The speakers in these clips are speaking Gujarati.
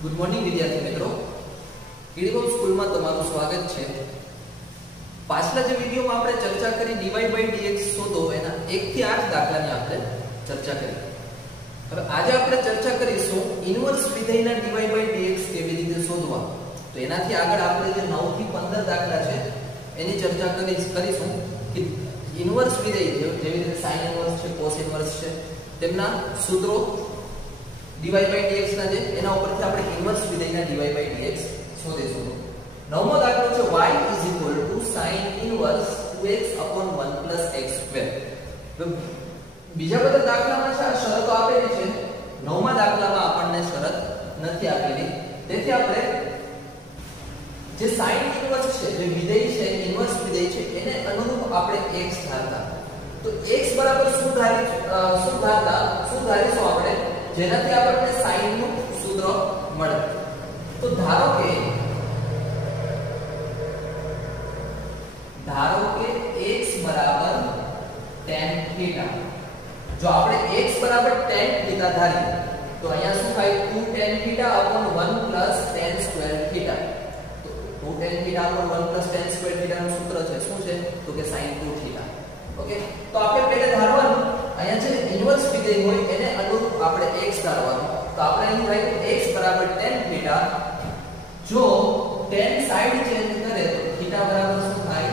ગુડ મોર્નિંગ વિદ્યાર્થી મિત્રો, ઈડીકોમ સ્કૂલમાં તમારું સ્વાગત છે। પાછલા જે વિડિયોમાં આપણે ચર્ચા કરી dy/dx શોધો એના 1 થી 8 દાખલાની આપણે ચર્ચા કરી। હવે આજે આપણે ચર્ચા કરીશું ઇન્વર્સ વિધેયના dy/dx કેવી રીતે શોધવા। તો એનાથી આગળ આપણે જે 9 થી 15 દાખલા છે એની ચર્ચા કરીશું કે ઇન્વર્સ વિધેય જેવી રીતે sin ઇન્વર્સ છે, cos ઇન્વર્સ છે, તેમના સૂત્રો dy/dx ના જે એના ઉપરથી આપણે ઇન્વર્સ વિધેયના dy/dx શોધીશું। નવમો દાખલો છે y sin inverse 2x/1 x²। બીજા બધા દાખલામાં છે આ શરતો આપેલી છે, નવમા દાખલામાં આપણને શરત નથી આપેલી। તેથી આપણે જે sin ઇન્વર્સ છે, જે વિધેય છે, ઇન્વર્સ વિધેય છે, એને અનુરૂપ આપણે x ધારતા। તો x બરાબર શું ધારીશું આપણે, જેનાથી આપણને sin નું સૂત્ર મળે। તો ધારો કે x બરાબર tan થીટા। જો આપણે x બરાબર tan થીટા ધારીએ તો અહીંયા શું થાય 2 tan theta upon 1 plus tan square theta. તો 2 tan theta upon 1 plus tan square theta નું સૂત્ર છે શું છે તો કે sin 2 થીટા। ઓકે, તો આપણે પહેલા ધારવાનું અહીંયા છે ઇન્વર્સ વિધેય હોય એને અનુરૂપ આપણે x ધારવાનું। તો આપણે અહીં રાખ્યું x બરાબર tan થીટા। જો tan સાઈડ ચેન્જ કરે તો થીટા બરાબર શું થાય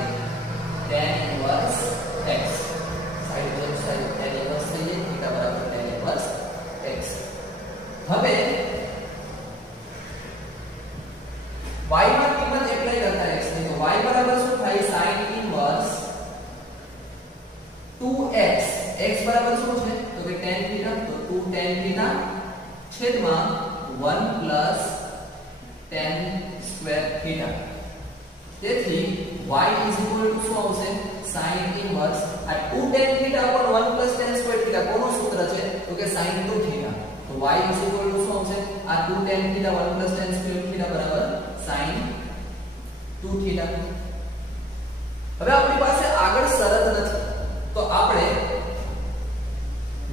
tan inverse x। Side change થાય tan ઇન્વર્સ થઈ જાય, થીટા બરાબર tan ઇન્વર્સ x। હવે y માં કિંમત એપ્લાય કરતા x ની, તો y બરાબર શું થાય sin ઇન્વર્સ 2x। x બરાબર શું છે તો કે tan થીટા, તો 2 tan થીટા છેદમાં 1 plus tan square થીટા। તેથી y શું આવશે sin ઇન્વર્સ આ 2 tan theta upon 1 plus tan square theta કોનું સૂત્ર છે તો કે sin 2 થીટા। તો y શું આવશે આ 2 tan theta 1 plus tan square theta બરાબર sin 2 થીટા। હવે આપણી પાસે આગળ શરત નથી, તો આપણે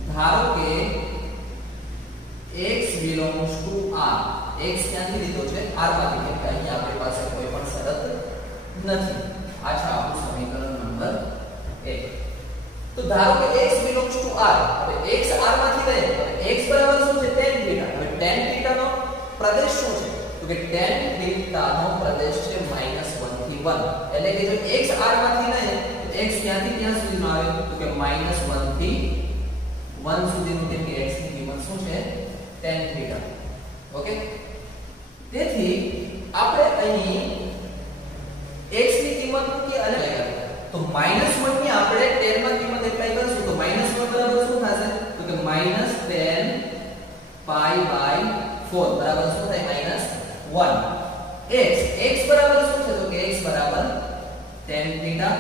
ધારો કે x belongs to r, x ક્યાંથી લીધો છે r માંથી, કેમ કે અહીંયા આપણી પાસે કોઈ પણ શરત નથી। આ છે આપણું સમીકરણ નંબર 1। તો ધારો કે x belongs to r, હવે x r માંથી લઈએ, x બરાબર શું છે tan થીટા। હવે tan થીટા નો પ્રદેશ શું છે તો કે tan થીટા નો પ્રદેશ છે -1 થી 1, એટલે કે જો x r માંથી લઈએ x ક્યાંથી ક્યાં સુધીનો આવે તો કે -1 થી 1 સુધીનું, કેમ કે x ની કિંમત શું છે tan થીટા। ઓકે, તેથી આપણે અહીં x ની કિંમત મૂકી અને તો -1 ની આપણે tan માં કિંમત એપ્લાય કરશું, તો -1 બરાબર શું થશે તો કે -tan π/4 બરાબર શું થાય -1। x બરાબર શું છે તો કે x બરાબર tan થીટા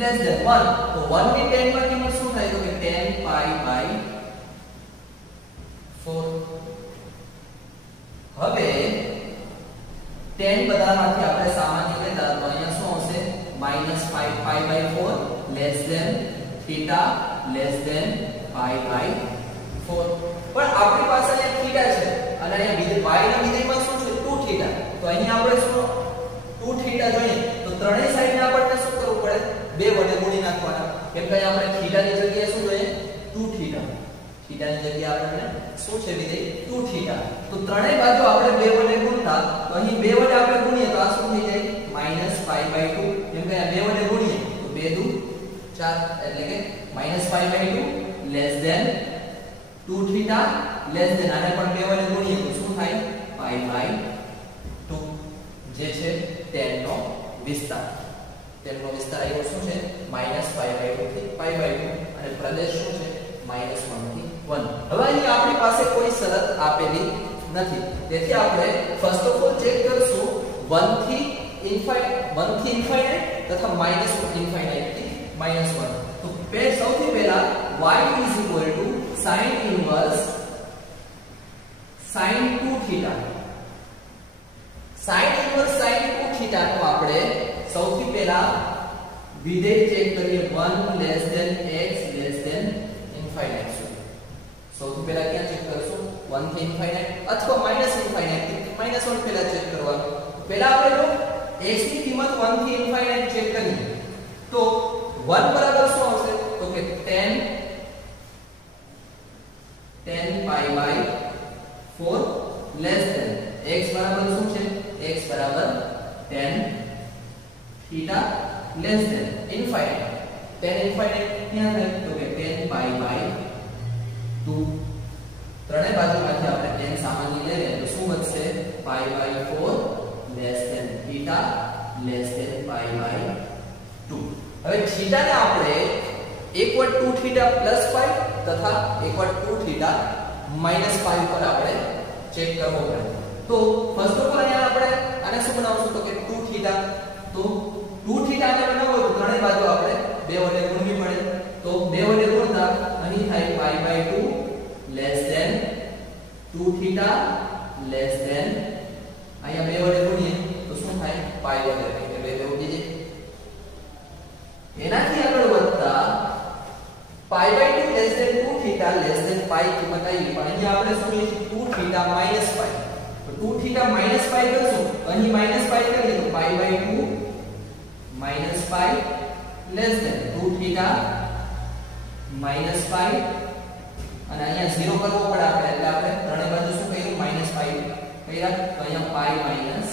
less than 1, તો 1 ની tan માં કિંમત શું થાય તો કે tan π/4। હવે tan બધામાંથી આપણે સામાન્ય લેતા તો અહીંયા શું આવશે -π/4 less than theta less than π/4। પણ આપણી પાસે અહીંયા થીટા છે અને અહીંયા y ના વિધેયમાં શું છે 2 થીટા, તો અહીંયા આપણે શું 2 થીટા જોઈએ તો ત્રણેય સાઈડને આપણને શું કરવું પડે 2 વડે ગુણી નાખવાના, કેમ કે આપણે થીટાની જગ્યાએ શું જોઈએ 2 થીટા, થીટાની જગ્યાએ આપણને શું છે વિધેય 2 થીટા। તો ત્રણેય બાજુ આપણે 2 વડે ગુણતા તો અહીં 2 વડે આપણે ગુણીએ તો આ શું થઈ જાય -π/2, કેમ કે આ 2 વડે ગુણીએ તો 2 દુ 4, એટલે કે -π/2 less than 2 theta less than આને પણ 2 વડે ગુણીએ તો શું થાય π/2, જે છે tan નો વિસ્તાર। tan નો વિસ્તાર આવ્યો શું છે -π/2 થી π/2 અને પ્રદેશ શું છે -1 થી 1। હવે અહીં આપણી પાસે કોઈ શરત આપેલી નથી, તેથી આપણે ફર્સ્ટ ઓફ ઓલ ચેક કરશું 1 થી ઇન્ફાઇનાઇટ તથા -1 ઇન્ફાઇનાઇટ થી -1। તો સૌથી પહેલા y sin inverse sin 2 theta. sin inverse sin 2 theta નો આપણે સૌથી પહેલા વિધેય ચેક કરીએ 1 less than x less than infinite સુધી। સૌથી પહેલા ક્યાં ચેક કરશું 1 થી ઇન્ફાઇનાઇટ અથવા માઈનસ ઇન્ફાઇનાઇટ માઈનસ 1 પહેલા ચેક કરવાનું. પહેલા આપણે જો x ની કિંમત 1 થી ઇન્ફાઇનાઇટ ચેક કરીએ તો 1 બરાબર શું આવશે તો કે 10 pi by 4 less than x બરાબર શું છે x બરાબર 10 theta less than infinite 10 infinite ક્યાં થાય તો કે 10 pi by 2 ત્રણે બાજુમાંથી આપણે n સામાન્ય લઈએ તો શું વધશે pi by 4 less than theta less than pi by 2. હવે થીટા ને આપણે એકવાર 2 થીટા પ્લસ pi તથા એકવાર 2 થીટા માઈનસ pi પર આપણે ચેક કરવો પડે. તો ફર્સ્ટ ઓફ ઓલ અહીંયા આપણે આને શું બનાવશું તો કે 2 થીટા. તો 2 થીટા ને બનાવવો તો ત્રણે બાજુ આપણે 2 વડે ગુણવી પડે. તો 2 વડે ગુણતા અહીં થાય pi by 2 less than 2 theta less than અહીંયા 2 વડે ગુણીએ તો શું થાય pi વડે એટલે 2 ઉડી જાય. એનાથી આગળ વધતા pi by 2 less than 2 theta less than pi કિંમત આવી પણ અહીંયા આપણે શું લઈશું 2 થીટા માઈનસ pi. તો 2 થીટા માઈનસ pi કરશું અહીં માઈનસ pi કરીએ તો pi by 2 minus pi less than 2 theta minus pi અને અહીંયા 0 કરવો પડે આપણે એટલે આપણે ત્રણે બાજુ શું કર્યું માઈનસ pi કર્યા તો અહીંયા pi માઈનસ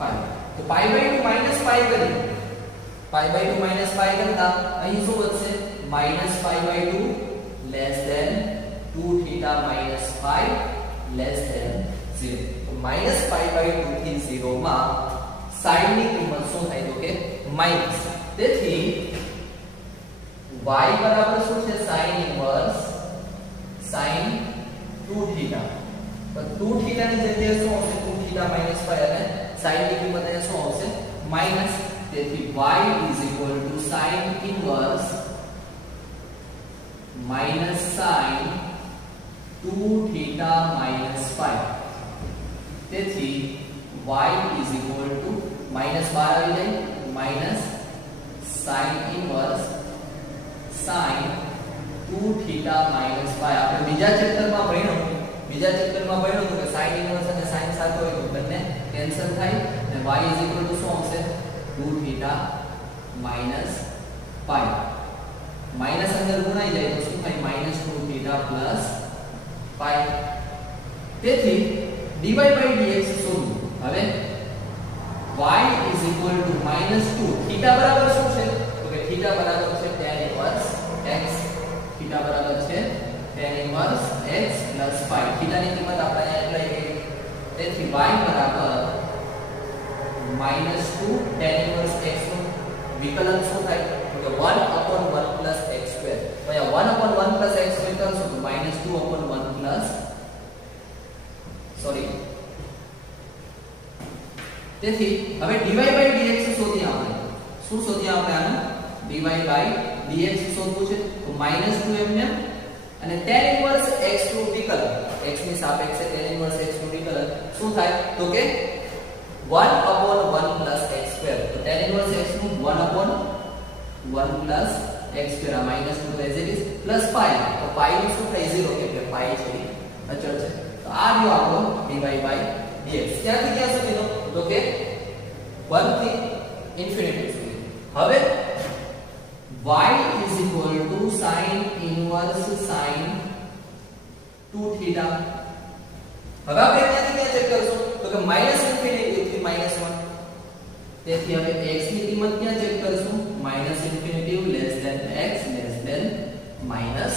pi. તો pi by 2 માઈનસ pi કરીએ pi by 2 માઈનસ pi કરતા અહીં શું વધશે minus pi by 2 less than 2 theta minus pi less than 0. તો minus pi by 2 થી 0 માં sin ની કિંમત શું થાય તો કે માઈનસ. તેથી y બરાબર શું છે sin ઇન્વર્સ sin 2 theta. તો 2 theta ની જગ્યાએ શું આવશે 2 theta minus pi અને sin ની કિંમત અહીંયા શું આવશે માઈનસ. તેથી y is equal to sin inverse minus sin 2 theta minus pi. તેથી y is equal to minus 12 આવી જાય minus sin inverse sin 2 theta minus pi. આપણે બીજા ચેપ્ટરમાં ભણ્યું તો કે sin inverse અને sin સાથે હોય તો બંને કેન્સલ થાય અને y is equal to શું આવશે 2 theta minus pi. માઈનસ અંદર ગુણાઈ જાય તો શું થાય -2 થીટા પ્લસ pi. તેથી dy by dx શોધવું. હવે y is equal to -2 theta બરાબર શું છે તો કે થીટા બરાબર છે tan inverse x. થીટા બરાબર છે tan inverse x plus pi. Theta ની કિંમત આપણે અહીંયા એપ્લાય કરી. તેથી y બરાબર -2 tan inverse x નું વિકલન શું થાય તો કે 1/1 plus x square. તો અહીંયા 1/1 plus x square કરશો તો -2/1 plus તેથી હવે dy by dx શોધીએ આપણે. શું શોધીએ આપણે આનું dy by dx શોધવું છે તો -2 અને tan inverse x નું વિકલન x ની સાપેક્ષે tan inverse x નું વિકલન શું થાય તો કે 1/1 plus x square. તો tan inverse x નું 1/1 plus x square આ -2 as it is plus pi. તો pi નું શું થાય 0 એટલે pi છે અચળ છે. તો આ રહ્યો આપણો dy by dx. ક્યાંથી ક્યાં સુધીનો તો કે 1 થી ઇન્ફિનિટી સુધી. હવે y is equal to sin inverse sin 2 theta. હવે આપણે ક્યાંથી ક્યાં ચેક કરશું તો કે -ઇન્ફિનિટી થી -1. તેથી હવે x ની કિંમત ક્યાં ચેક કરશું -infinity less than x less than -1.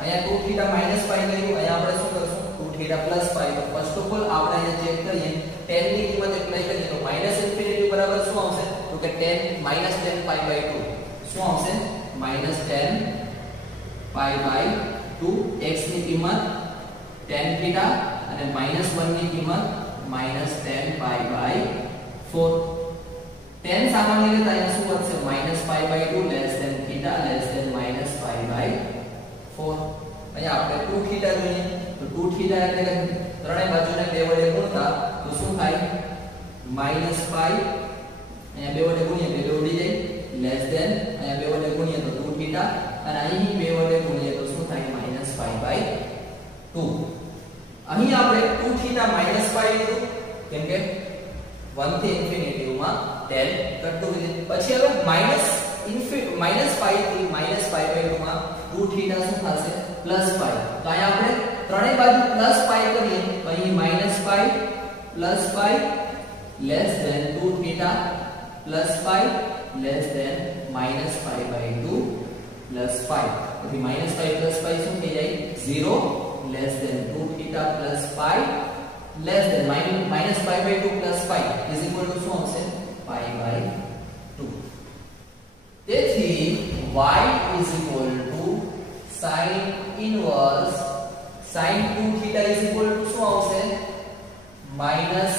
અહીંયા 2 થીટા માઈનસ પાઈ ગયું. અહીંયા આપણે શું કરશું 2 થીટા પ્લસ પાઈ. તો ફર્સ્ટ ઓફ ઓલ આપણે અહીંયા ચેક કરીએ tan ની કિંમત એપ્લાય કરીએ તો -ઇન્ફિનિટી બરાબર શું આવશે તો કે tan -10 પાઈ બાય 2 શું આવશે -10 પાઈ બાય 2. x ની કિંમત tan થીટા અને -1 ની કિંમત -10 પાઈ બાય 4. tan સામાન્ય રીતે અહીંયા શું વધશે -pi by 2 less than theta less than -pi by 4. અહીંયા આપણે 2 થીટા જોઈએ તો 2 થીટા એટલે કે ત્રણેય બાજુને 2 વડે ગુણતા તો શું થાય -પાઈ. અહીંયા 2 વડે ગુણીએ તો 2 ઉડી જાય લેસ ધેન અહીંયા 2 વડે ગુણીએ તો 2 થીટા અને અહીં 2 વડે ગુણીએ તો શું થાય -પાઈ બાય 4. 2 અહીં આપણે 2 θ માઈનસ પાઈ લીધું કેમ કે 1 થી ઇન્ફિનિટી માં tan કટતું લીધું પછી હવે માઈનસ પાઈ થી માઈનસ પાઈ બાય 2 માં 2 θ શું થશે પ્લસ પાઈ તો અહીં આપણે ત્રણેય બાજુ પ્લસ પાઈ કરીએ તો અહીં minus pi plus pi less than 2 θ plus pi less than minus pi by 2 plus pi તેથી માઈનસ પાઈ પ્લસ પાઈ શું થઈ જાય 0 less than 2 θ plus pi less than minus pi by 2 plus pi is equal to શું આવશે પાઈ બાય 2 તેથી y is equal to sin inverse sin 2 θ is equal to શું આવશે minus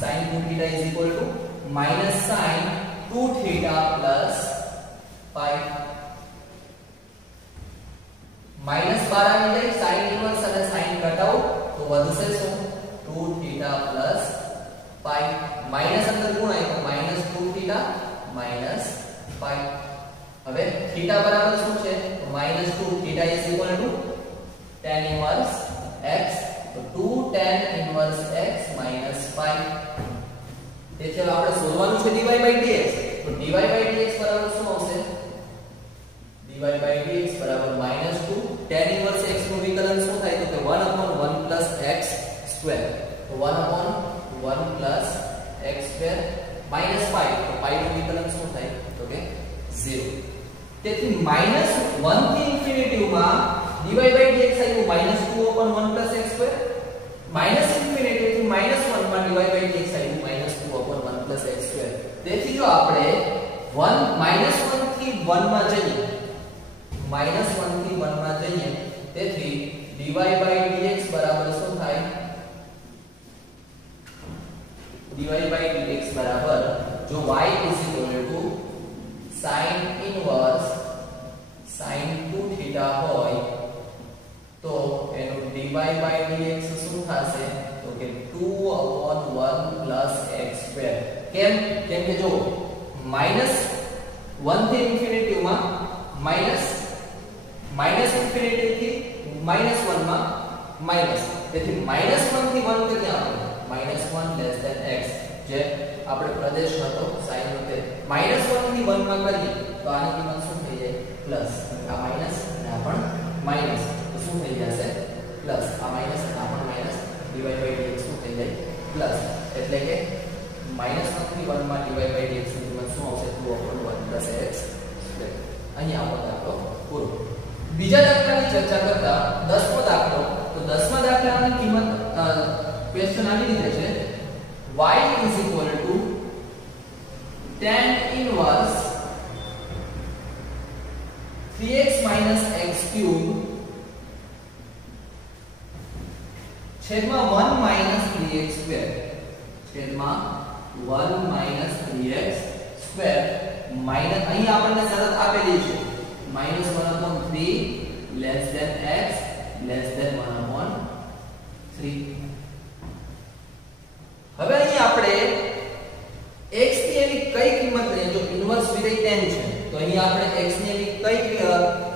sin 2 θ is equal to minus sin 2 θ plus pi minus 12 આવી જાય sin ઇનવર્સ અને sin ઘટાડો તો વધશે શું 2 θ પ્લસ પાઈ માઈનસ અંદર ગુણાય તો માઈનસ 2 θ માઈનસ પાઈ હવે θ બરાબર શું છે તો minus 2 θ is equal to tan inverse x તો 2 tan inverse x minus pi તેથી હવે આપણે શોધવાનું છે dy by dx તો dy by dx બરાબર શું આવશે dy by dx બરાબર -2 tan ઇનવર્સ x નું વિકલન શું થાય તો કે 1/1 + x² તો 1/1 + x² -5 તો પાઈ નું વિકલન શું થાય તો કે 0 તેથી -1 થી ઇન્ફિનિટી માં dy by dx આવ્યું -2/1 + x² ∞ થી -1 માં dy by dx આવ્યું -2/1 + x² તેથી જો આપણે 1 થી 1 માં જઈએ -1 થી 1 માં જઈએ તેથી dy by dx બરાબર શું થાય dy by dx બરાબર જો y sin ઇનવર્સ sin 2 θ હોય તો એનું dy by dx શું થશે તો કે 2/1 + x² કેમ કે જો -1 થી ઇન્ફિનિટી માં માઈનસ ઇન્ફિનિટી થી -1 માં માઈનસ તેથી -1 થી 1 કેટલા આવે -1 > x જે આપણે પ્રદેશ હતો sin નો તે -1 થી 1 માં કરીએ તો આની કિંમત શું થઈ જાય પ્લસ આ માઈનસ અને આ પણ માઈનસ તો શું થઈ જશે પ્લસ આ માઈનસ અને આ પણ માઈનસ dy by dx શું થઈ જાય પ્લસ એટલે કે -1 થી 1 માં dy by dx ની કિંમત શું આવશે 2/1 + x² અહીં આપણો દાખલો પૂરો બીજા દાખલાની ચર્ચા કરતા 10મો દાખલો તો 10મા દાખલાની કિંમત ક્વેશ્ચન આવી રીતે છે y is equal to tan inverse 3x minus x cube છેદમાં 1 minus 3x square છેદમાં 1 minus 3x square માઈનસ અહીં આપણને શરત આપેલી છે -1/3 less than x less than 1/3 હવે અહીં આપણે x ની એની કઈ કિંમત લઈએ જો ઇન્વર્સ વિધેય tan છે તો અહીં આપણે x ની એની કઈ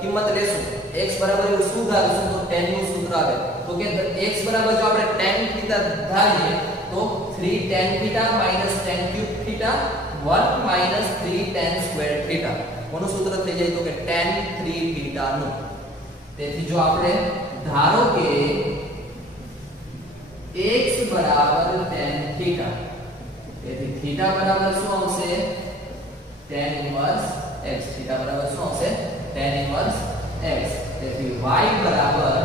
કિંમત લેશું x બરાબર એવું શું ધારશું તો tan નું સૂત્ર આવે તો કે x બરાબર જો આપણે tan θ ધારીએ તો 3 tan θ - tan cube θ 1 - 3 tan square θ કોનું સૂત્ર થઈ જાય તો કે tan 3 θ નું તેથી જો આપણે ધારો કે x બરાબર tan θ તેથી θ બરાબર શું આવશે tan ઇનવર્સ x θ બરાબર શું આવશે tan ઇનવર્સ x તેથી y બરાબર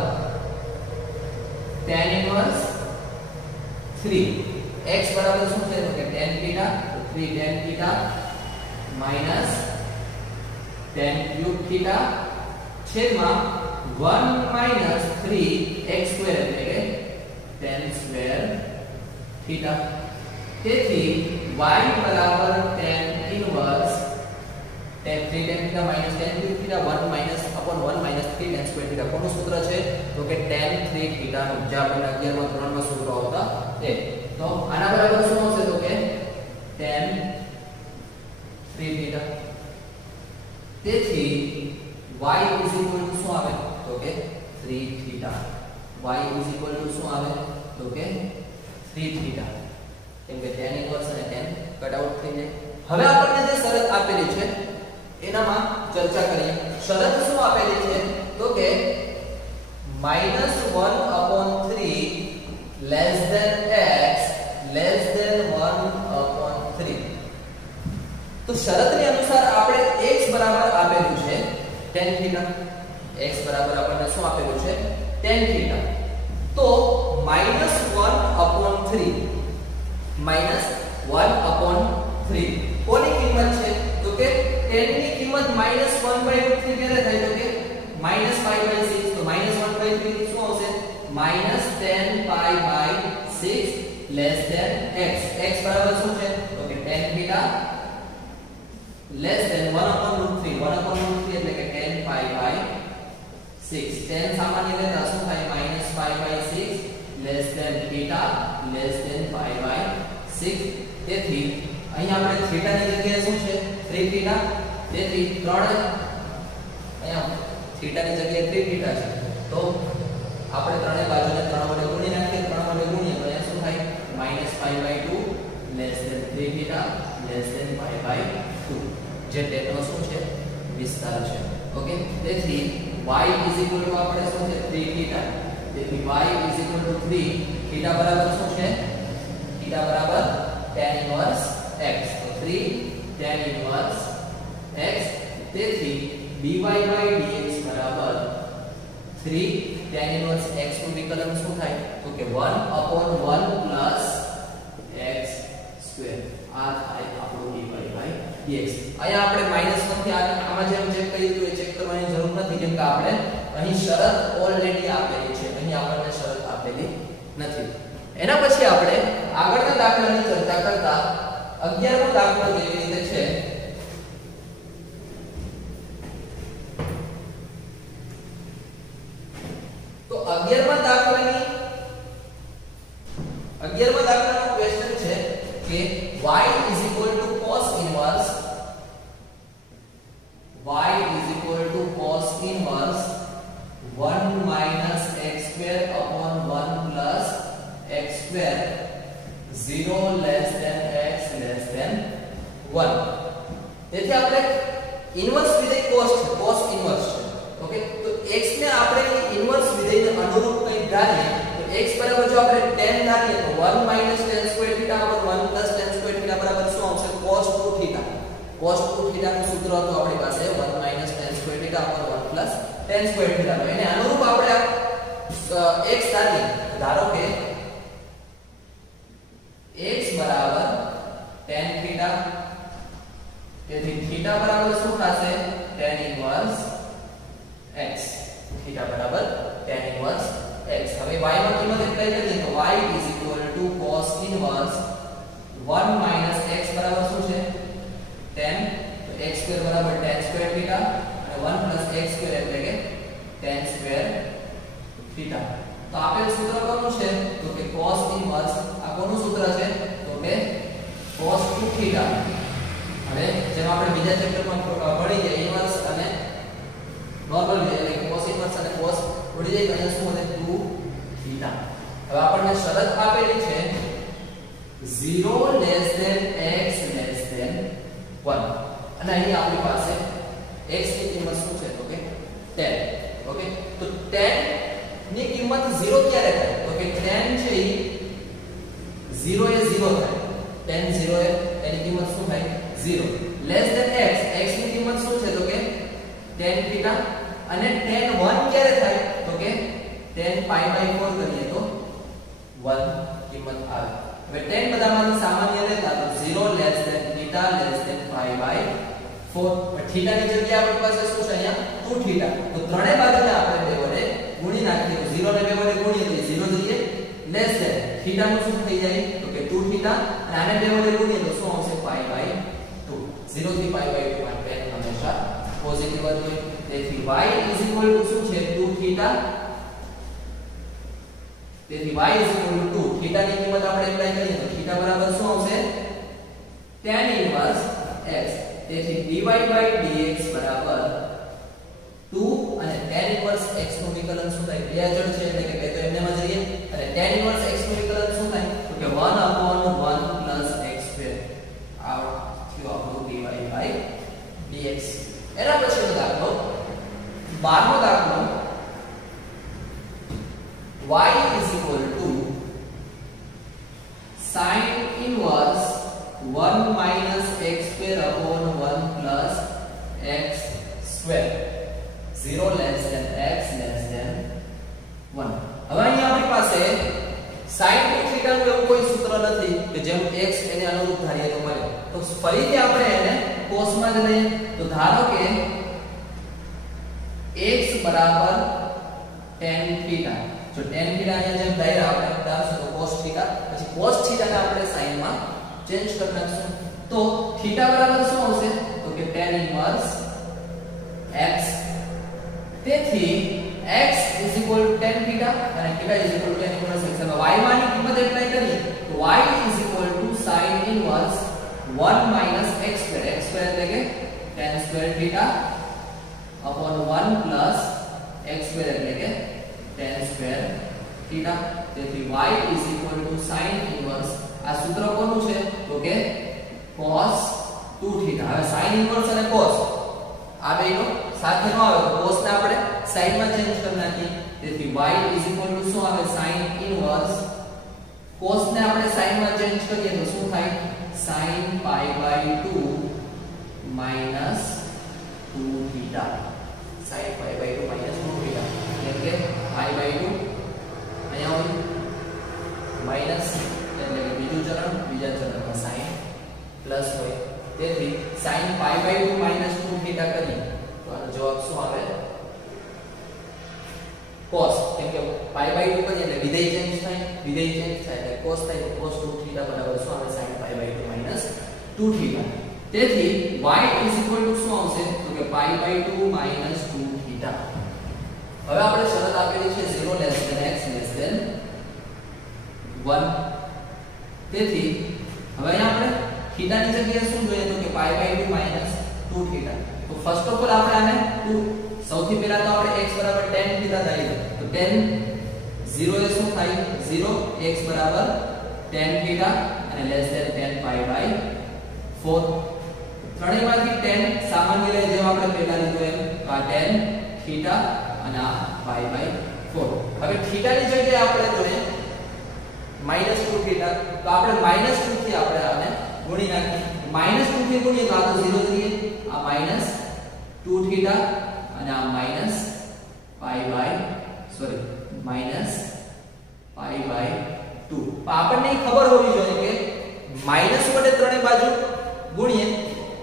tan ઇનવર્સ 3 x બરાબર શું છે તો કે tan θ 3 tan θ minus tan cube θ છેદમાં 1 minus 3 x square એટલે કે tan square θ તેથી y બરાબર tan inverse tan 3 tan θ minus tan cube θ 1 minus upon 1 minus 3 tan square θ કોનું સૂત્ર છે તો કે tan 3 θ નું જે આપણે 11 માં 3 માં સૂત્ર આવતા એ તો આના બરાબર શું આવશે તો કે tan 3 θ તેથી y શું આવે તો કે 3 θ y શું આવે તો કે 3 થીટા, કેમ કે tan ઇન્વર્સ અને tan કટ આઉટ થઈ જાય. હવે આપણને જે શરત આપેલી છે એનામાં ચર્ચા કરીએ. શરત શું આપેલી છે તો કે -1/3 less than x less than 1/3. તો શરતની અનુસાર આપણે x બરાબર આપેલું છે tan થીટા, x બરાબર આપણને શું આપેલું છે tan થીટા. તો -1/3 કોની કિંમત છે તો કે tan ની કિંમત -1/3 ક્યારે થાય તો કે -π/6. તો -1/3 શું આવશે -10π/6 less than x. x બરાબર શું છે તો કે tan થીટા less than 1/3 એટલે કે 10π/6. tan સામાન્ય લેતા શું થાય -π/6 less than theta less than π/6. તેથી અહીં આપણે થીટા ની જગ્યાએ શું છે 3 થીટા, તેથી 3 અહીંયા થીટા ની જગ્યાએ 3 થીટા છે. તો આપણે ત્રણે બાજુને 3 વડે ગુણી નાખીએ. 3 વડે ગુણીએ તો અહીંયા શું થાય -π/2 less than 3 theta less than π/2, જે ટેપનો શું છે વિસ્તાર છે. ઓકે, તેથી y આપણે શું છે 3 theta. તેથી y 3 theta બરાબર શું છે theta બરાબર tan inverse x. તો 3 tan inverse x. તેથી dy/dx બરાબર 3 tan inverse x નું વિકલન શું થાય તો કે 1/1 plus x square. આ થાય આપણું dy/dx. અહીંયા આપણે -1 થી આમાં જેમ ચેક કર્યું હતું એ ચેક કરવાની જરૂર નથી, કેમ કે આપણે અહીં શરત ઓલરેડી આપેલી છે. અહીં આપણને શરત આપેલી નથી. એના પછી આપણે આગળના દાખલાની ચર્ચા કરતા 11મો દાખલો કેવી રીતે છે તો 11મા દાખલાનો ક્વેશ્ચન છે કે y cos inverse 1 minus x square upon 1 plus x square 0 less than x less than 1. તેથી આપણે ઇન્વર્સ વિધેય cos ઇન્વર્સ છે. ઓકે, તો x ને આપણે ઇન્વર્સ વિધેયને અનુરૂપ કંઈ ધારીએ તો x બરાબર જો આપણે tan ધારીએ તો 1 minus tan square theta over 1 plus tan square theta બરાબર શું આવશે cos 2 theta. cos 2 theta નું સૂત્ર હતું આપણી પાસે 1 minus tan square theta over 1 plus tan square theta. એને અનુરૂપ આપણે x ધારીએ. ધારો કે x બરાબર tan theta, તેથી theta બરાબર શું થશે tan inverse x. theta બરાબર tan inverse x. હવે y માં કિંમત એપ્લાય કરીએ તો y cos inverse 1 minus x બરાબર શું છે tan. તો x square બરાબર tan square theta અને 1 plus x square એટલે કે tan square theta. તો આપેલ સૂત્ર કોનું છે તો કે cos inverse. આ કોનું સૂત્ર છે તો કે cos 2 theta. હવે જેમ આપણે બીજા ચેપ્ટરમાં ભણી ગયા ઇન્વર્સ અને નોર્મલ એટલે cos inverse અને cos ભણી જાય તો અહીંયા શું વધે 2 theta. હવે આપણને શરત આપેલી છે 0 less than x less than 1 અને અહીં આપણી પાસે x ની કિંમત શું છે તો કે 10. ઓકે, તો 10 ની કિંમત 0 ક્યારે થાય તો કે 10 છે 0 એ 0 થાય. 10 0 એ એની કિંમત શું થાય 0 less than x. x ની કિંમત શું છે તો કે tan theta અને tan 1 ક્યારે થાય તો કે tan π/4 કરીએ તો 1 કિંમત આવે. હવે tan બધામાંથી સામાન્ય લેતા તો 0 less than theta less than π/4. Theta ની જગ્યાએ આપણી પાસે શું છે અહીંયા 2 થીટા. તો ત્રણેય બાજુને આપણે બે વડે ગુણી નાખીએ તો 0 ને બે વડે ગુણીએ તો 0 જઈએ less than થીટા નું શું થઈ જાય તો કે 2 થીટા અને આને બે વડે ગુણીએ તો શું આવશે π/2. 0 થી π/2 માં tan હંમેશા પોઝિટિવ જ હોય. તેથી y શું છે 2 થીટા. તેથી y 2 થીટા ની કિંમત આપણે એપ્લાય કરીએ તો થીટા બરાબર શું આવશે tan inverse x. તેથી dy/dx બરાબર 2 અને tan inverse x નું વિકલન શું થાય બે અચળ છે એટલે કે બે તો એમને એમ જ રહીએ અને tan ઇન્વર્સ x નું વિકલન શું થાય તો કે 1/1 + x સ્ક્વેર આ થયો આપણો dy dx. એના પછીનો દાખલો 12મો દાખલો y = sin inverse 1 - x square upon 1 + x square 0 less than x less than 1. હવે અહીં આપણી પાસે sin θ નું એવું કોઈ સૂત્ર નથી કે જેમ x એને અનુરૂપ ધારીએ તો મળે. તો ફરીથી આપણે એને cos માં જ લઈએ. તો ધારો કે x બરાબર tan θ. જો tan θ અહીંયા જેમ ધાર્યા આપણે ધારશું તો cos θ, પછી cos θ ને આપણે sin માં ચેન્જ કરી નાખશું. તો θ બરાબર શું આવશે તો કે tan ઇન્વર્સ x. તેથી x = tan θ અને θ = tan ઇન્વર્સ x. હવે y માં ની કિંમત એપ્લાય કરીએ તો y = sin inverse 1 - x square. x square એટલે કે tan square θ upon 1 plus x square એટલે કે tan square θ. તેથી y = sin inverse આ સૂત્ર કોનું છે તો કે cos 2θ. હવે sin inverse અને cos આ બેનો સાથે ન આવે તો cos ને આપણે sin માં ચેન્જ કરી નાખીએ. તેથી y = શું આવે sin inverse cos ને આપણે sin માં ચેન્જ કરીએ તો શું થાય sin π/2 minus 2θ. sin π/2 minus 2θ એટલે કે π/2 અહીંયા હોય માઈનસ એટલે કે બીજું ચરણ, બીજા ચરણમાં sin પ્લસ હોય. તેથી sin π/2 minus 2θ કરીએ તો આનો જવાબ શું આવે cos. કેમ કે π/2 કરીએ એટલે વિધેય ચેન્જ થાય, વિધેય ચેન્જ થાય એટલે cos થાય. તો cos 2θ બરાબર શું આવે sin π/2 minus 2θ. તેથી y શું આવશે તો કે π/2 minus 2θ. હવે આપણે શરત આપેલી છે 0 less than x less than 1. તેથી હવે અહીં આપણે θ ની જગ્યાએ શું જોઈએ તો કે π/2 minus 2θ. તો ફર્સ્ટ ઓફ ઓલ આપણે આને 2 સૌથી પહેલા તો આપણે x બરાબર tan θ ધારીએ તો tan 0 એ શું થાય 0 x બરાબર tan θ અને less than tan π/4. ત્રણેયમાંથી tan સામાન્ય લઈએ જેમ આપણે પહેલા લીધું એમ તો આ tan θ અને આ π/4. હવે θ ની જગ્યાએ આપણે જોઈએ -2θ તો આપણે -2 થી આપણે આને ગુણી નાખીએ. -2 થી ગુણીએ તો આ તો 0 થઈએ, આ -2θ અને આ -π/2. આપણને ખબર હોવી જોઈએ કે માઈનસ વડે ત્રણેય બાજુ ગુણીએ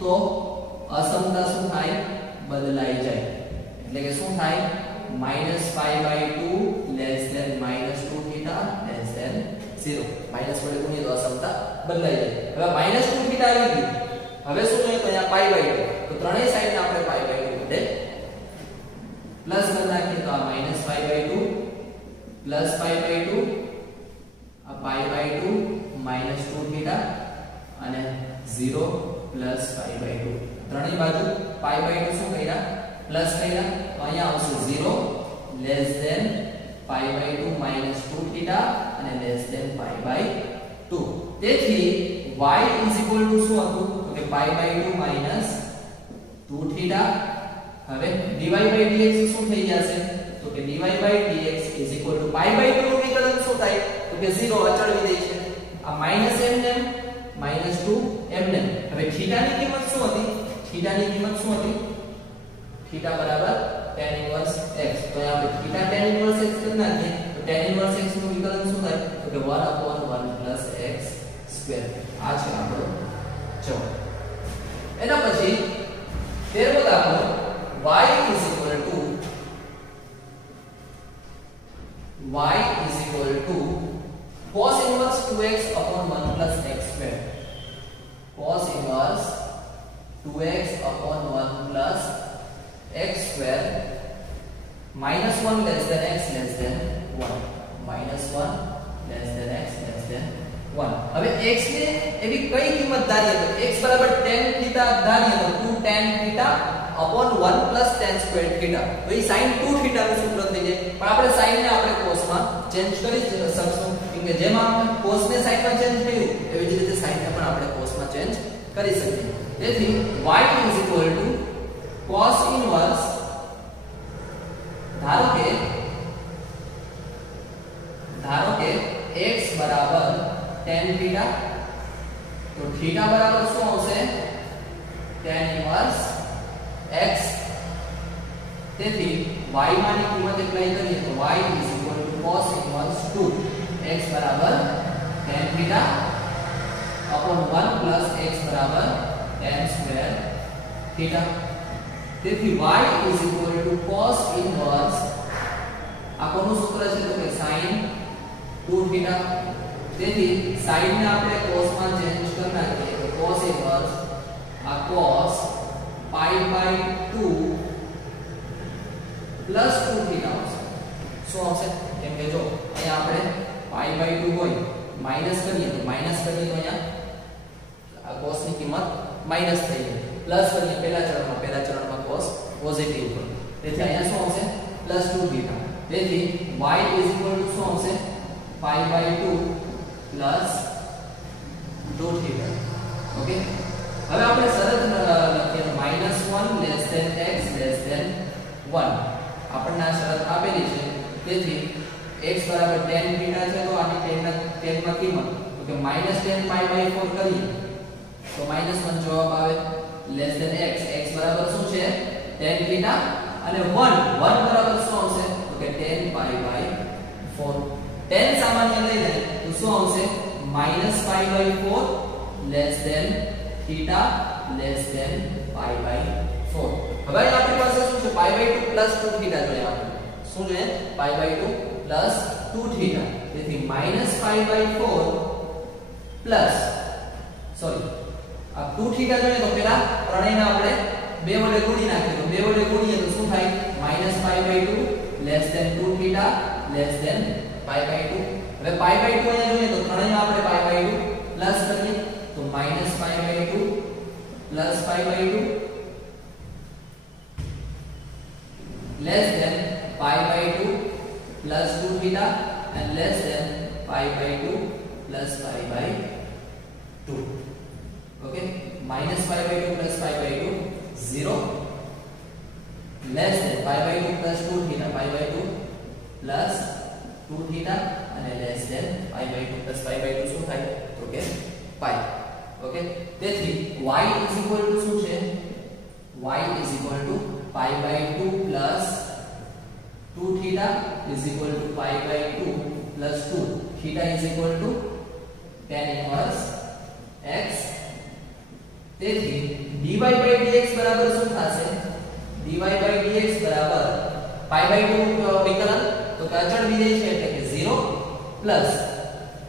તો અસમતા શું થાય બદલાઈ જાય. એટલે કે શું થાય -π/2 less than -2θ less than 0. Minus વડે ગુણીએ તો અસમતા બદલાઈ જાય. હવે -2θ આવી ગયું. હવે શું જોઈએ તો અહીંયા π/2 તો ત્રણેય સાઈડ ને આપણે π/2 વડે પ્લસ કરી નાખીએ તો આ -π/2 પ્લસ π/2 આ π/2 -2θ અને 0 પ્લસ π/2. ત્રણેય બાજુ π/2 શું કર્યા પ્લસ કર્યા તો અહીંયા આવશે 0 less than π/2 -2θ અને less than π/2. તેથી y શું હતું તો કે π/2 -2θ. હવે dy/dx શું થઈ જશે તો કે dy/dx π/2 નું વિકલન શું થાય તો કે 0 અચળ વિધેય છે. આ -mn -2mn. હવે θ ની કિંમત શું હતી θ ની કિંમત શું હતી θ બરાબર tan inverse x. તો આપણે θ tan inverse x કરી નાખીએ તો tan inverse x નું વિકલન શું થાય તો કે 1/1 + x સ્ક્વેર. આ છે આપણો જવાબ. એના પછી 13મો દાખલો y cos inverse 2x upon 1 plus x square. Cos inverse 2x upon 1 plus x square -1 less than x less than 1. -1 less than x less than 1. હવે x ને એવી કઈ કિંમત ધારીએ તો x બરાબર tan θ ધારીએ તો 2 tan θ upon 1 plus tan squared theta. તો એ sin 2 theta નું સૂત્ર થઈ જાય. પણ આપણે sin ને આપણે cos માં ચેન્જ કરી શકશું કેમ કે જેમાં cos ને sin માં ચેન્જ કર્યું એવી જ રીતે sin ને પણ આપણે cos માં ચેન્જ કરી શકીએ. તેથી y is equal to cos inverse, ધારો કે x બરાબર tan theta, તો theta બરાબર શું આવશે tan inverse x. તેથી y માની કિંમત એપ્લાય કરીએ તો y is equal to cos inverse 2 x બરાબર tan theta upon 1 plus x બરાબર tan square theta. તેથી y is equal to cos inverse, આ કોનું સૂત્ર છે તો કે sin 2 theta. તેથી sin ને આપણે cos માં ચેન્જ કરી નાખીએ તો cos inverse આ cos pi by 2 plus 2 theta આવશે. શું આવશે કેમ કે જો અહીંયા આપણે pi by 2 હોય માઈનસ કરીએ તો અહીંયા આ cos ની કિંમત માઈનસ થઈ જાય, પ્લસ કરીએ પહેલા ચરણમાં cos પોઝિટિવ પર, તેથી અહીંયા શું આવશે plus 2 theta. તેથી y is equal to શું આવશે pi by 2 plus 2 theta. Okay, હવે આપણે શરત લખીએ -1 less than x less than 1. આપણને આ શરત આપેલી છે. તેથી x બરાબર tan theta છે તો આની tan માં કિંમત તો કે -tan pi by 4 કરીએ તો -1 જવાબ આવે. less than x, x બરાબર શું છે tan theta, અને 1 બરાબર શું આવશે તો કે tan pi by 4. tan સામાન્ય લઈ લઈએ તો શું આવશે -pi by 4 less than theta less than pi by 4. હવે આપણી પાસે શું છે pi by 2 plus 2 theta જોઈએ. આપણે શું જોઈએ pi by 2 plus 2 theta. તેથી -pi by 4 plus આ 2 theta જોઈએ તો પેલા ત્રણેયને આપણે 2 વડે ગુણી નાખીએ તો 2 વડે ગુણીએ તો શું થાય -pi by 2 less than 2 theta less than pi by 2. હવે pi by 2 અહીંયા જોઈએ તો ત્રણેયમાં આપણે pi by 2 પ્લસ કરીએ તો -pi by 2 plus pi by 2 less than pi by 2 plus 2 theta and less than pi by 2 plus pi by 2. Okay, -pi by 2 plus pi by 2 0, less than pi by 2 plus 2 theta pi by 2 plus 2 theta અને less than pi by 2 plus pi by 2 શું થાય તો કે pi. ઓકે, તેથી y is equal to શું છે y is equal to pi by 2 plus 2 theta is equal to pi by 2 plus 2 theta is equal to tan inverse x. તેથી dy by dx બરાબર શું થશે dy by dx બરાબર pi by 2 વિકલન તો કે અચળ વિધેય છે એટલે કે 0 પ્લસ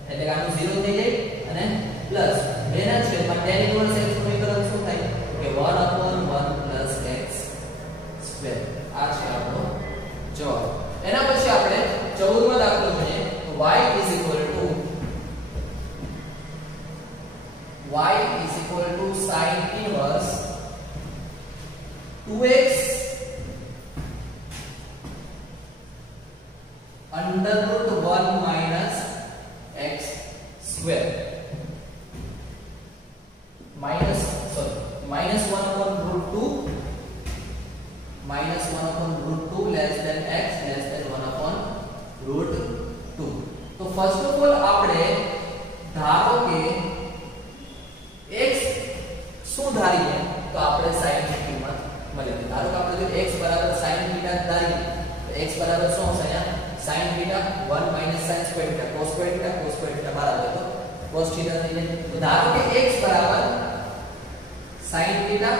એટલે કે આનું 0 થઈ જાય અને પ્લસ 2 ના છેદમાં tan inverse x નું વિકલન શું થાય કે 1/1 plus x સ્ક્વેર. આ છે આપણો જવાબ. એના પછી આપણે 14મો દાખલો જોઈએ તો y is equal to sin inverse 2x under root 1 minus x square minus 1 upon root 2 less than x less than 1 upon root 2. તો ફર્સ્ટ ઓફ ઓલ આપણે ધારો કે x શું ધારીએ તો આપણે sin ની કિંમત મળે. ધારો કે આપણે જો x બરાબર sin theta ધારીએ તો x બરાબર શું હશે અહીંયા sin theta 1 minus sin square theta cos square theta બરાબર તો cos theta થઈ જાય. તો ધારો કે x બરાબર sin theta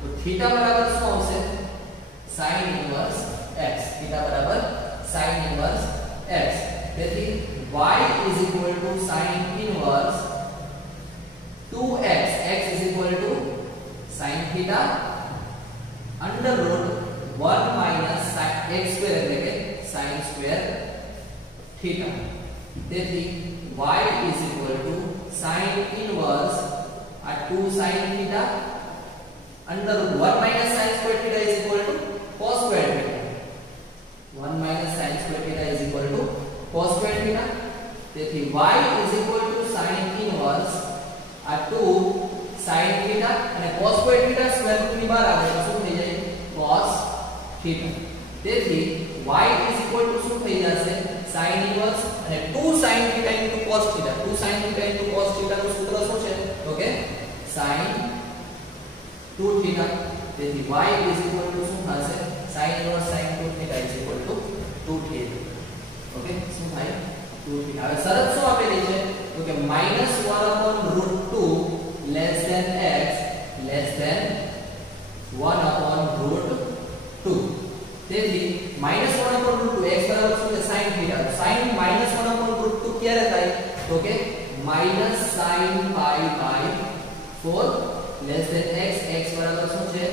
તો theta બરાબર શું આવશે sin inverse x. theta બરાબર sin inverse x. તેથી y is equal to sin inverse 2x, x is equal to sin theta under root 1 minus sin x square એટલે કે sin square theta. તેથી y is equal to sin inverse 2 sin theta under root 1 minus sin square theta is equal to cos square theta 1 minus sin square theta is equal to cos square theta તેથી y is equal to sin inverse आ 2 sin थीटा અને cos square theta square root ની બહાર આવે તો શું થઈ જાય cos थीटा તેથી y इज इक्वल टू શું થઈ જશે sin इनवर्स અને 2 sin theta into cos theta 2 sin theta into cos theta નું સૂત્ર શું છે તો કે sin 2 थीटा તેથી y is equal to શું થશે sin inverse sin 2 theta is equal to 2 theta okay શું થાય 2 theta હવે શરત શું આપેલી છે તો કે -1/√2 less than x less than 1/√2 તેથી -1/√2 x બરાબર શું છે sin theta sin -1/√2 ક્યારે થાય તો કે -sin pi/4 less than x x બરાબર શું છે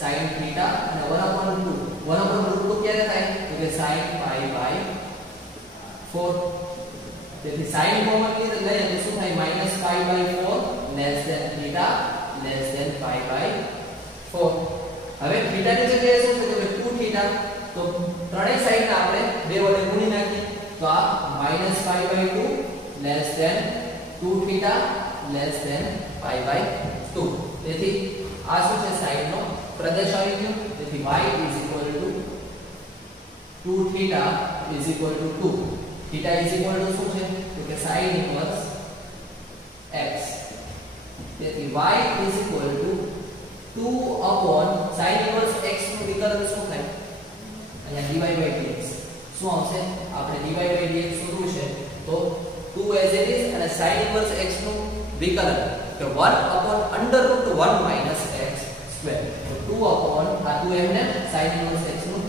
sin theta અને 1/√2 ક્યારે થાય તો કે sin pi/4 તેથી sin કોમન લઈએ તો શું થાય -pi/4 less than theta less than pi/4 હવે theta ની જગ્યાએ શું છે તો 2 theta તો ત્રણેય સાઈડને આપણે બે વડે ગુણી નાખીએ તો આ -pi/2 less than 2 theta less than pi/2 તેથી આ શું છે સાઈડનો પ્રદેશ આવી ગયો તેથી y is equal to 2 theta is equal to 2 theta is equal to શું છે તો કે sin inverse x તેથી y is equal to 2 upon sin inverse x નું વિકલન શું થાય અહીંયા dy by dx શું આવશે આપણે dy by dx શોધવું છે તો 2 as it is અને sin inverse x નું વિકલન કે 1 upon √1 minus x square તો 2 upon આ 2 એમને sin inverse x નું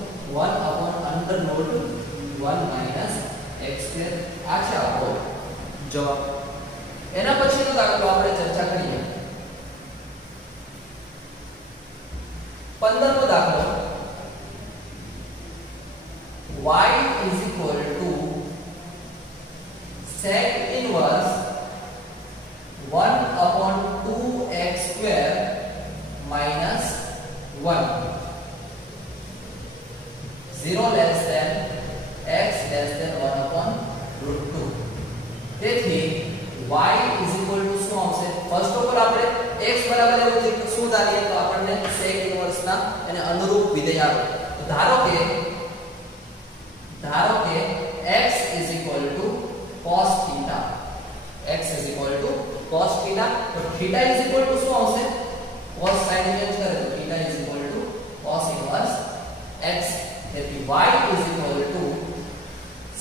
1 upon √1 minus x square આ છે આપણો જવાબ એના પછીનો દાખલો આપણે ચર્ચા કરીએ 15મો દાખલો y is equal to sec inverse 1 upon 2x square minus 1 0 less than x less than 1 upon √2 તેથી y is equal to શું આવશે ફર્સ્ટ ઓફ ઓલ આપણે x બરાબર એવું છે શું ધારીએ તો આપણને sec inverse ના એને અનુરૂપ વિધેય આવે તો ધારો કે x is equal to cos theta x is equal to cos theta તો theta is equal to શું આવશે cos sin ચેન્જ કરે તો theta is equal to cos inverse x તેથી y is equal to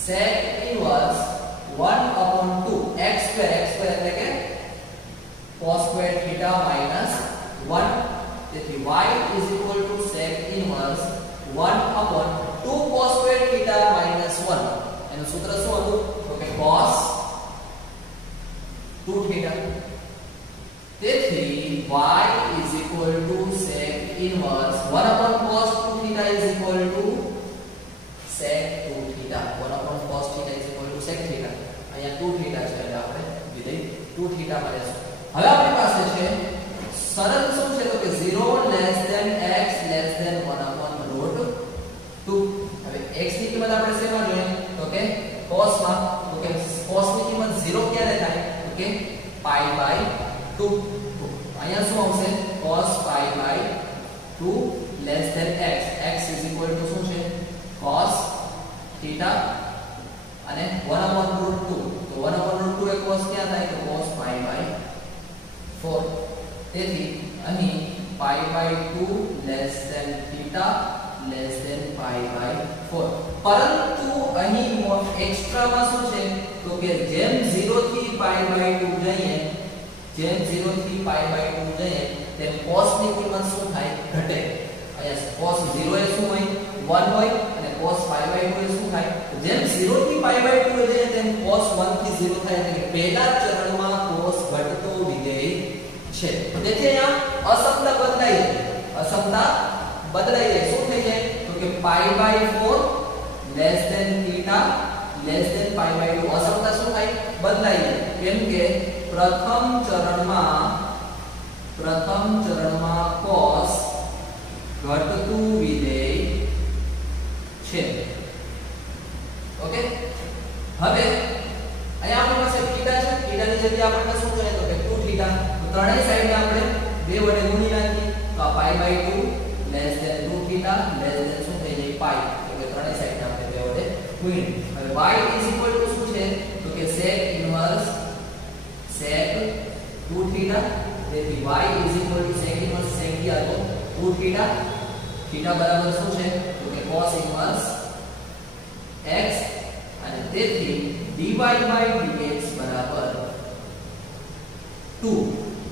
sec inverse 1 upon 2 x square એટલે કે cos square theta minus 1 તેથી y is equal to sec inverse 1 upon 2 cos square theta minus 1 એનું સૂત્ર શું હતું તો કે cos 2 theta તેથી y is equal to sec inverse 1 upon cos 2 theta is equal to sec 2 theta 1 upon cos theta is equal to sec theta અહીંયા 2 theta છે એટલે આપણે વિધેય 2 theta મળે છે હવે આપણી પાસે છે શરત શું છે તો કે 0 less than x less than 1 upon √2 હવે x ની કિંમત આપણે શેમાં જોઈએ તો કે cos માં તો કે cos ની કિંમત 0 ક્યારે થાય તો કે pi/2 અહીંયા શું આવશે cos pi/2 less than x x is equal to શું છે cos theta અને 1 upon √2 તો 1 upon √2 એ cos ક્યાં થાય તો cos pi/4 તેથી અહીં pi/2 less than theta less than pi/4 પરંતુ અહીં એક્સ્ટ્રા માં શું છે તો કે જેમ 0 થી pi/2 જઈએ જેમ 0 થી pi/2 જઈએ તેમ cos ની કિંમત શું થાય ઘટે અહીંયા cos 0 એ શું હોય 1 હોય અને cos pi/2 એ શું થાય જેમ 0 થી pi/2 જઈએ તેમ cos 1 થી 0 થાય એટલે કે પહેલા ચરણમાં cos ઘટતો વિધેય છે તેથી અહીંયા અસમતા બદલાઈ જાય શું થઈ જાય તો કે pi/4 less than theta less than pi/2 અસમતા શું થાય બદલાઈ જાય કેમ કે પ્રથમ ચરણમાં પ્રથમ ચરણમાં cos ઘટતું વિધેય છે. ઓકે, હવે અહીંયા આપણી પાસે થીટા છે. થીટાની જગ્યાએ આપણને શું જોઈએ તો કે 2 થીટા. તો ત્રણેય સાઈડે આપણે 2 વડે ગુણી નાખીએ તો આ π/2 less than 2 theta less than શું થઈ જાય પાઈ. તો કે ત્રણેય સાઈડે આપણે 2 વડે ગુણી. હવે y ઇઝ ઇક્વલ ટુ શું છે તો કે sec ઇન્વર્સ sec 2 થીટા. તેથી y is equal two sec inverse sec theta તો 2 થીટા. થીટા બરાબર શું છે તો કે cos ઇન્વર્સ x અને તેથી dy dx બરાબર 2.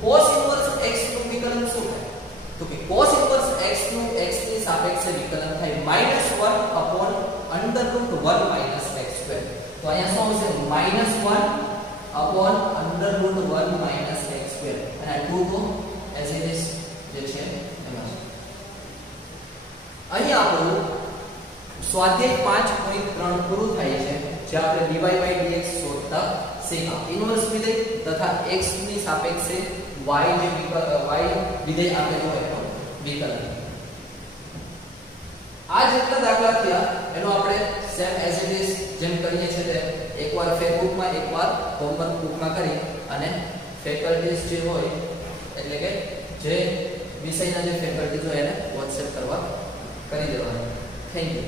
cos ઇન્વર્સ x નું વિકલન શું થાય તો કે cos ઇન્વર્સ x નું x ની સાપેક્ષે વિકલન થાય -1 upon √1 - x2. તો અહીંયા શું આવશે -1 upon √1 - x2 અને આ 2 તો એઝ ઇટ ઇઝ જે છે એમાં છે. અહીં આપણું સ્વાધ્યાય 5.3 પૂરું થાય છે, જે આપણે dy/dx શોધતા શીખ્યા. ઇન્વર્સ વિધેય તથા x ની સાપેક્ષે y ને y વિધેય આપેલું હોય તો વિકલન. આ જેટલા દાખલા થયા એનો આપણે સેમ એઝ ઇટ ઇઝ જેમ કરીએ છીએ તે એકવાર ફેસબુકમાં એકવાર હોમવર્ક બુકમાં કરી અને ફેકલ્ટીઝ જે હોય એટલે કે જે વિષયના જે ફેકલ્ટીઝ હોય એને WhatsApp કરવા કરી દેવાનું. Thank you.